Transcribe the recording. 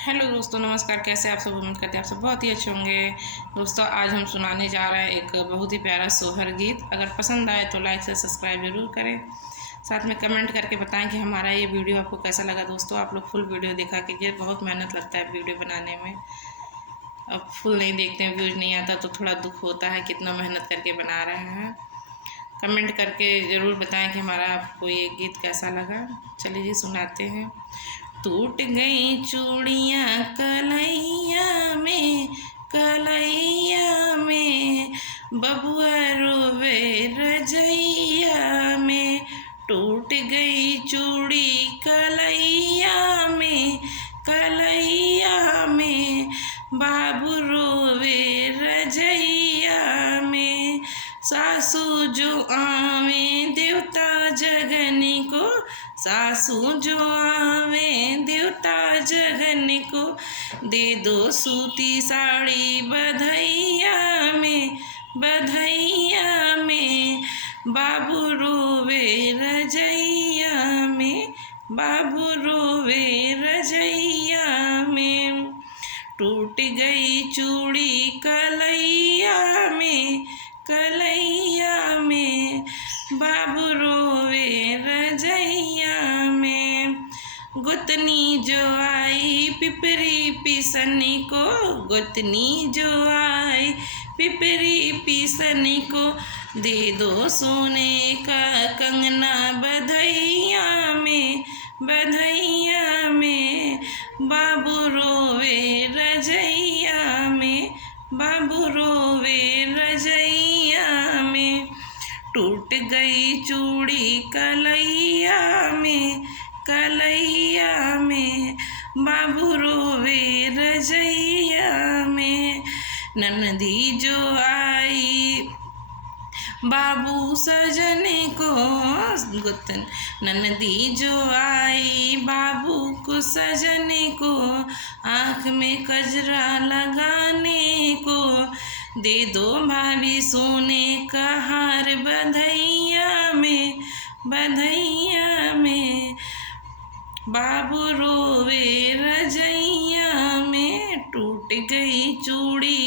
Hello दोस्तों, नमस्कार। कैसे आप सब? उम्मीद करते हैं आप सब बहुत ही अच्छे होंगे। दोस्तों, आज हम सुनाने जा रहे हैं एक बहुत ही प्यारा सोहर गीत। अगर पसंद आए तो लाइक से सब्सक्राइब जरूर करें। साथ में कमेंट करके बताएं कि हमारा ये वीडियो आपको कैसा लगा। दोस्तों, आप लोग फुल वीडियो देखा कीजिए, बहुत मेहनत लगता है वीडियो बनाने में। अब फुल नहीं देखते हैं, व्यूज नहीं आता तो थोड़ा दुख होता है, कितना मेहनत करके बना रहे हैं। कमेंट करके ज़रूर बताएं कि हमारा आपको ये गीत कैसा लगा। चलिए जी, सुनाते हैं। टूट गई चूड़ियाँ कलैया में बबुआ रोवे रजैया में। टूट गई चूड़ी कलैया में बाबू रोवे रजैया में। सासू जो आवे देवता जगनी को, सासू जो आवे देवता जगन को, दे दो सूती साड़ी बधैया में बाबू रोवे रजैया में, बाबू रोवे रजैया में। टूट गई चूड़ी कलैया में बाबू रोवे रजैया में। गुतनी जो आई पिपरी पिसनी को, गुतनी जो आई पिपरी पिसनी को, दे दो सोने का कंगना बधैया में बाबू रोवे रजैया में, बाबू रोवे रजैया में। टूट गई चूड़ी कलैया में बाबू रोवे रजैया में। ननदी जो आई बाबू सजने को, गुतन ननदी जो आई बाबू को सजने को, आँख में कजरा लगाने को, दे दो भाभी सोने का हार बधैया में बाबू रोवे रजैया में। टूट गई चूड़ी